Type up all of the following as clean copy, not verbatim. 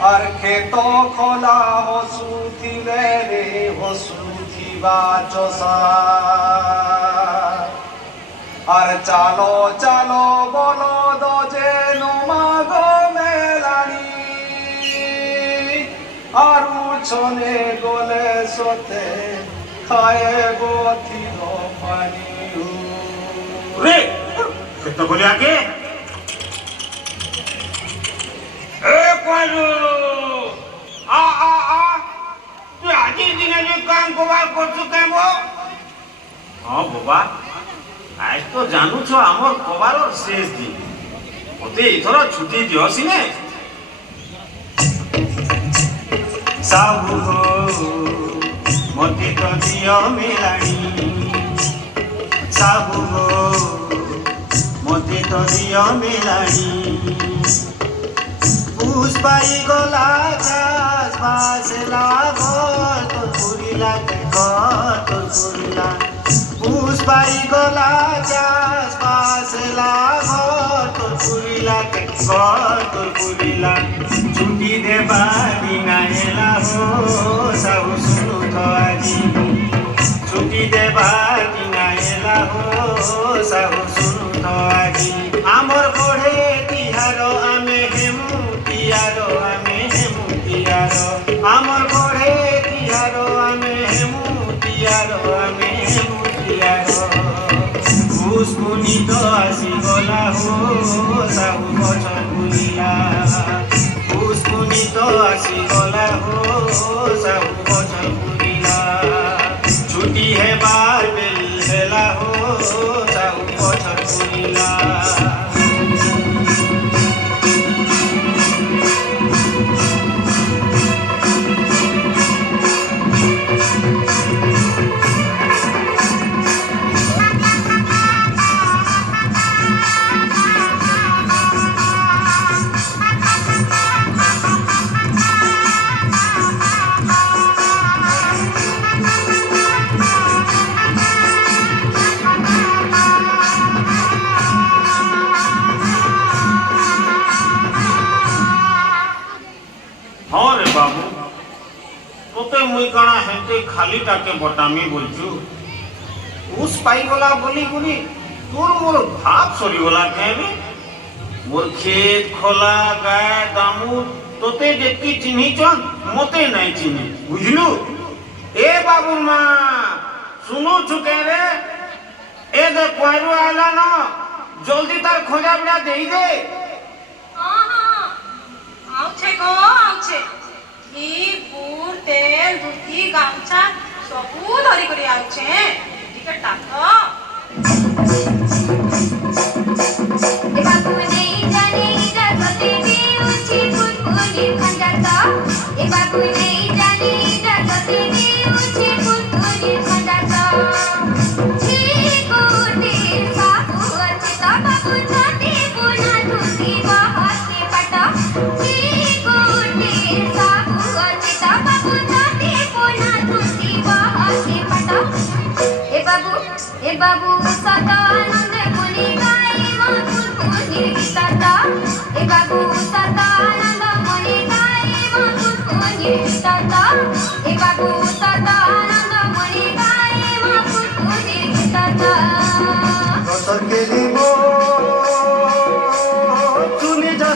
আর ক্ষেত খোলা হসুথিবে রে হসুথিবা চষা আর চালো চালো বলদ যে নমাগ মেলানি আর উছনে গলে সতে খায়ে গথিল পানি রে ক্ষেত বলে আগে এ কইলো আ আ আ তুই আজকের দিনে যে কাম কবার করছো কেন হ্যাঁ বাবা আজ তো জানুছ আমার কবারর শেষ দিন ওতে এথর ছুটি দিওছি নে সাহু মতে তো দিও মেলানি সাহু মতে তো দিও মেলানি পুষ্পাই গলা চাষ বাসলা ঘর তোর পুরিলা ঘর তোর পুরিলা পুষ্পাই গলা চাষ বাসলা ঘর তোর পুরিলা ঘর তোর পুরিলা ছুটি দেবা বিনা এলা হো সাহু সুখ আজি ছুটি দেবা বিনা এলা হো সাহু সুখ আজি আমর পড়ে তিহার আমি হেমু তিহার আমি হেমু তিহার আমর পড়ে তিহার আমি হেমু তিহার আমি হেমু তিহার পুষ্পুনি তো আসি গলা হো সাহু বছর বুলিলা পুষ্পুনি তো আসি গলা হো সাহু বছর বুলিলা ছুটি হেবার বেল হেলা হো সাহু বছর বুলিলা हाँ रे बाबू तोते मुई काना हेते खाली टाके बटामी बोलछु उस पाई वाला बोली बोली तोर मोर भात सरी वाला कहने मोर खेत खोला गाय दामू तोते जेती चिन्ही चन मोते नहीं चिन्हे बुझलू ए बाबू माँ सुनो चुके रे ए दे कोयरू आला ना जल्दी तार खोजा बिना दे दे आउछे गो आउछे घी गुड़ तेल धुती गामछा सबू धरी करी आउछे टिके टाको ए बाबू नहीं जाने इधर कते भी उठी फुलफुली खंडाता ए बाबू नहीं जाने इधर कते भी उठी फुलफुली खंडाता घी गुड़ तेल बाबू अच्छे तो बाबू धोती बुना धुती बहुत के पटा ए बाबू सदा आनंद बोली गाई मां फुलफुली गीता ए बाबू सदा आनंद बोली गाई मां फुलफुली गीता ए बाबू सदा आनंद बोली गाई मां फुलफुली गीता बसर गेली गो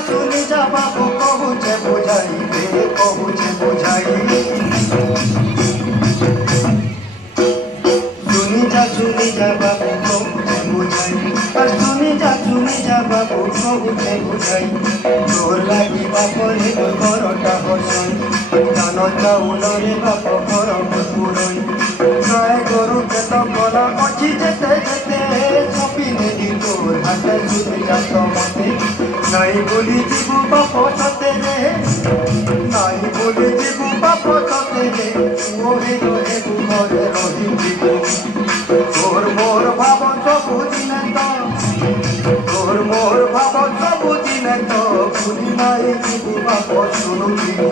सुनी जा बाबू कहूचे बुझाई रे कहूचे बुझाई सुनी जा बाबू कहूचे बुझाई और सुनी जा बाबू कहूचे बुझाई तोर लागी बापरे घरटा बसई ধান চাউলরে বাপ ঘর পুরই গায়ে গরু খেত গলা অছি যেতে যেতে সপিনে তোর হাতে সুতি যাত মতে নাই বলি জীবু বাপ সতে রে নাই বলি জীবু বাপ সতে রে ওহে রহে ঘরে রহি জীবু তোর মোর ভাব সবু দিনে তো তোর মোর ভাব সবু দিনে তো ভুলি নাই জীবু বাপ শুনু জীবু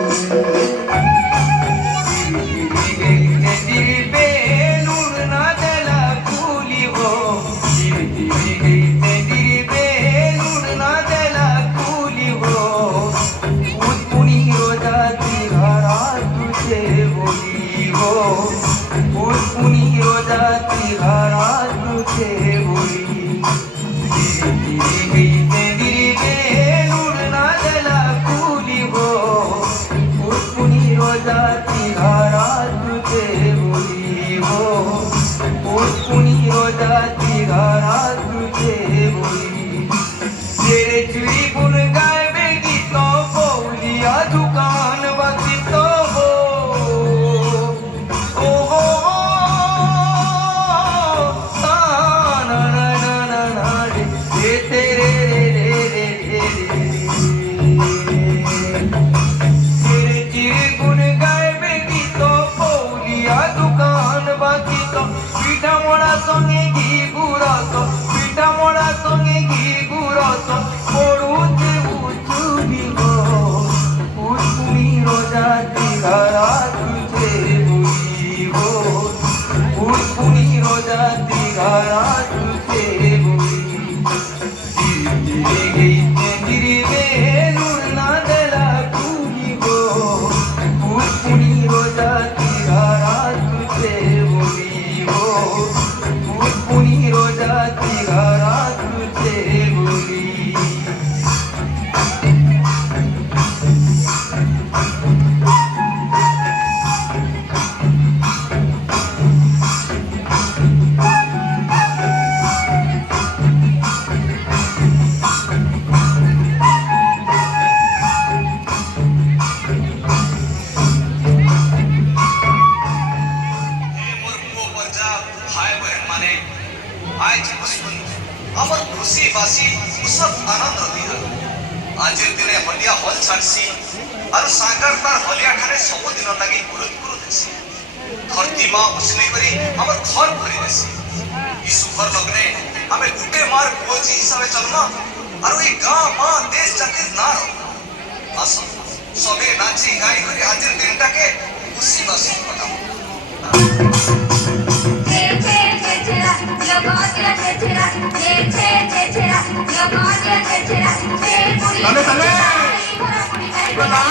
जाणसी और सागर तार हलिया ठारे सब दिन लगी गुरुत गुरुत हेसी धरती माँ उसने करी हमर घर भरी देसी ई सुपर लगने हमें गुटे मार बोझी हिसाब चलना और ये गांव माँ देश जातिर ना रहो असो सबे नाची गाई करी आज दिन टाके खुशी बासी पकाओ छे छे छे छेरा लोगो दिया छे छेरा छे छे छे छेरा लोगो दिया छे छेरा छे पुड़ी तले तले पुड़ी बला